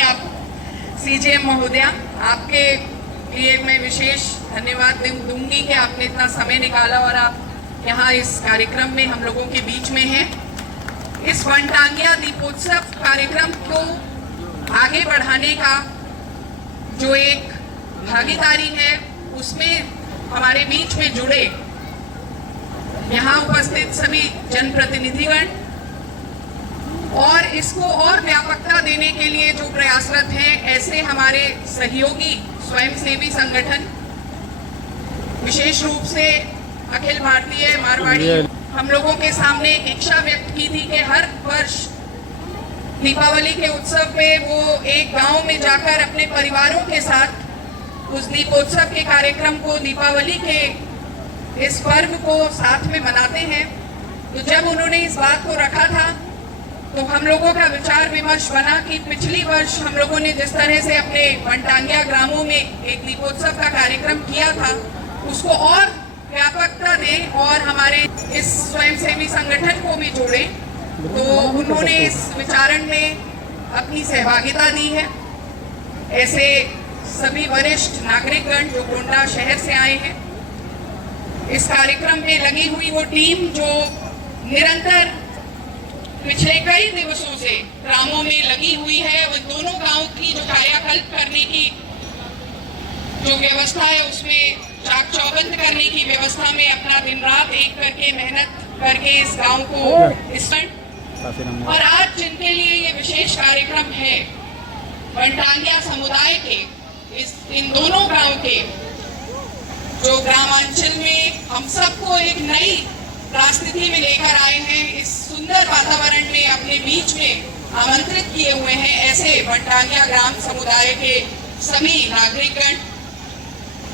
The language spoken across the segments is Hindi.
आप सीजेएम महोदया, आपके लिए मैं विशेष धन्यवाद दूंगी कि आपने इतना समय निकाला और आप यहाँ इस कार्यक्रम में हम लोगों के बीच में हैं। इस वनटांगिया दीपोत्सव कार्यक्रम को आगे बढ़ाने का जो एक भागीदारी है उसमें हमारे बीच में जुड़े यहाँ उपस्थित सभी जनप्रतिनिधिगण और इसको और व्यापकता देने के लिए जो प्रयासरत हैं, ऐसे हमारे सहयोगी स्वयंसेवी संगठन, विशेष रूप से अखिल भारतीय मारवाड़ी, हम लोगों के सामने इच्छा व्यक्त की थी कि हर वर्ष दीपावली के उत्सव पे वो एक गांव में जाकर अपने परिवारों के साथ उस दीपोत्सव के कार्यक्रम को, दीपावली के इस पर्व को साथ में मनाते हैं। तो जब उन्होंने इस बात को रखा था तो हम लोगों का विचार विमर्श बना कि पिछली वर्ष हम लोगों ने जिस तरह से अपने वनटांगिया ग्रामों में एक दीपोत्सव का कार्यक्रम किया था, उसको और व्यापकता दें और हमारे इस स्वयंसेवी संगठन को भी जोड़ें। तो उन्होंने इस विचारण में अपनी सहभागिता दी है। ऐसे सभी वरिष्ठ नागरिकगण जो गोंडा शहर से आए हैं, इस कार्यक्रम में लगी हुई वो टीम जो निरंतर पिछले कई दिवसों से ग्रामों में लगी हुई है, वो दोनों गांव की जो कायाकल्प करने की जो व्यवस्था है उसमें चाक चौबंद करने की व्यवस्था में अपना दिन रात एक करके मेहनत करके इस गांव को इस और आज जिनके लिए ये विशेष कार्यक्रम है, वनटांगिया समुदाय के इन दोनों गांव के जो ग्रामांचल में हम सबको एक नई राजनीति में लेकर आए हैं, इस सुंदर वातावरण में अपने बीच में आमंत्रित किए हुए हैं, ऐसे वनटांगिया ग्राम समुदाय के सभी नागरिकगण,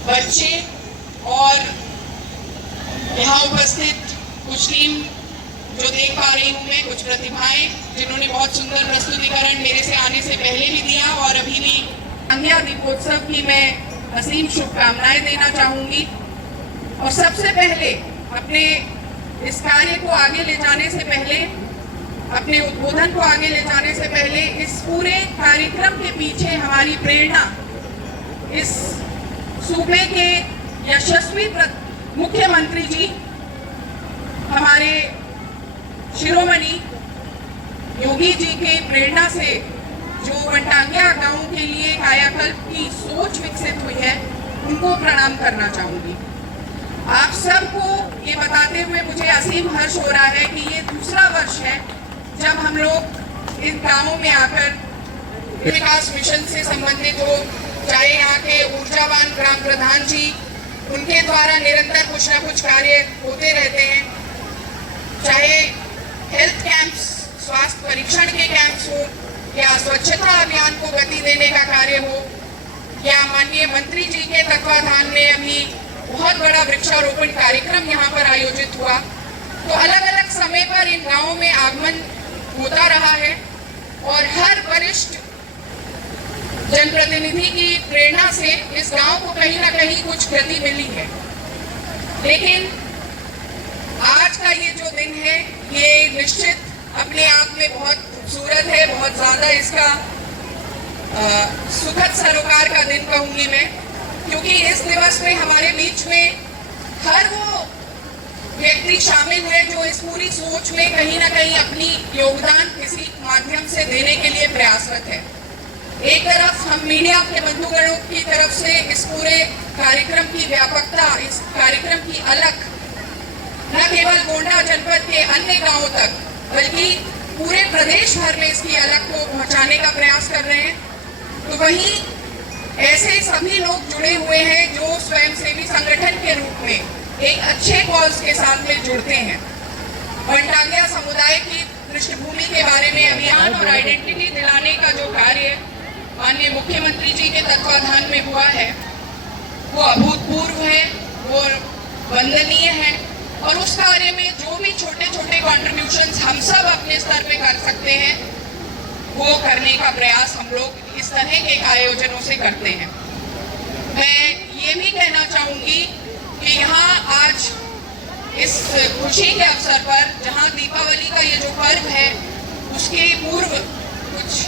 बच्चे और यहाँ उपस्थित कुछ टीम जो देख पा रही हूँ मैं, कुछ प्रतिभाएं जिन्होंने बहुत सुंदर प्रस्तुतिकरण मेरे से आने से पहले भी दिया और अभी भी वनटांगिया दीपोत्सव की मैं असीम शुभकामनाएं देना चाहूंगी। और सबसे पहले अपने इस कार्य को आगे ले जाने से पहले, अपने उद्बोधन को आगे ले जाने से पहले, इस पूरे कार्यक्रम के पीछे हमारी प्रेरणा इस सूबे के यशस्वी मुख्यमंत्री जी, हमारे शिरोमणि योगी जी के प्रेरणा से जो वनटांगिया गांव के लिए कायाकल्प की सोच विकसित हुई है, उनको प्रणाम करना चाहूंगी। आप सबको ये बताते हुए मुझे असीम हर्ष हो रहा है कि ये दूसरा वर्ष है जब हम लोग इन गांवों में आकर विकास मिशन से संबंधित हो, चाहे यहाँ के ऊर्जावान ग्राम प्रधान जी, उनके द्वारा निरंतर कुछ ना कुछ कार्य होते रहते हैं, चाहे हेल्थ कैंप्स, स्वास्थ्य परीक्षण के कैंप्स हो, या स्वच्छता अभियान को गति देने का कार्य हो, या माननीय मंत्री जी के तत्वाधान में अभी बहुत बड़ा वृक्षारोपण कार्यक्रम यहाँ पर आयोजित हुआ। तो अलग अलग समय पर इन गांवों में आगमन होता रहा है और हर वरिष्ठ जनप्रतिनिधि की प्रेरणा से इस गांव को कहीं ना कहीं कुछ गति मिली है। लेकिन आज का ये जो दिन है, ये निश्चित अपने आप में बहुत खूबसूरत है, बहुत ज्यादा इसका सुखद सरोकार का दिन कहूंगी मैं, क्योंकि इस दिवस में हमारे बीच में हर वो व्यक्ति शामिल है जो इस पूरी सोच में कहीं ना कहीं अपनी योगदान किसी माध्यम से देने के लिए प्रयासरत है। एक तरफ हम मीडिया के बंधुगणों की तरफ से इस पूरे कार्यक्रम की व्यापकता, इस कार्यक्रम की अलग न केवल गोंडा जनपद के अन्य गांवों तक बल्कि पूरे प्रदेश भर में इसकी अलग को पहुंचाने का प्रयास कर रहे हैं, तो वहीं ऐसे सभी लोग जुड़े हुए हैं जो स्वयंसेवी संगठन के रूप में एक अच्छे कॉज के साथ में जुड़ते हैं। वनटांगिया समुदाय की पृष्ठभूमि के बारे में अभियान और आइडेंटिटी दिलाने का जो कार्य माननीय मुख्यमंत्री जी के तत्वाधान में हुआ है, वो अभूतपूर्व है, वो वंदनीय है और उस कार्य में जो भी छोटे छोटे कॉन्ट्रीब्यूशंस हम सब अपने स्तर पे कर सकते हैं, वो करने का प्रयास हम लोग इस तरह के आयोजनों से करते हैं। मैं ये भी कहना चाहूंगी कि यहाँ आज इस खुशी के अवसर पर, जहाँ दीपावली का ये जो पर्व है उसके पूर्व कुछ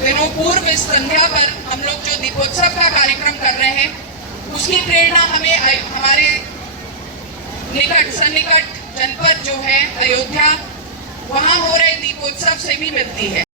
दिनों पूर्व इस संध्या पर हम लोग जो दीपोत्सव का कार्यक्रम कर रहे हैं, उसकी प्रेरणा हमें हमारे निकट सन्निकट जनपद जो है अयोध्या, वहाँ हो रहे दीपोत्सव से भी मिलती है।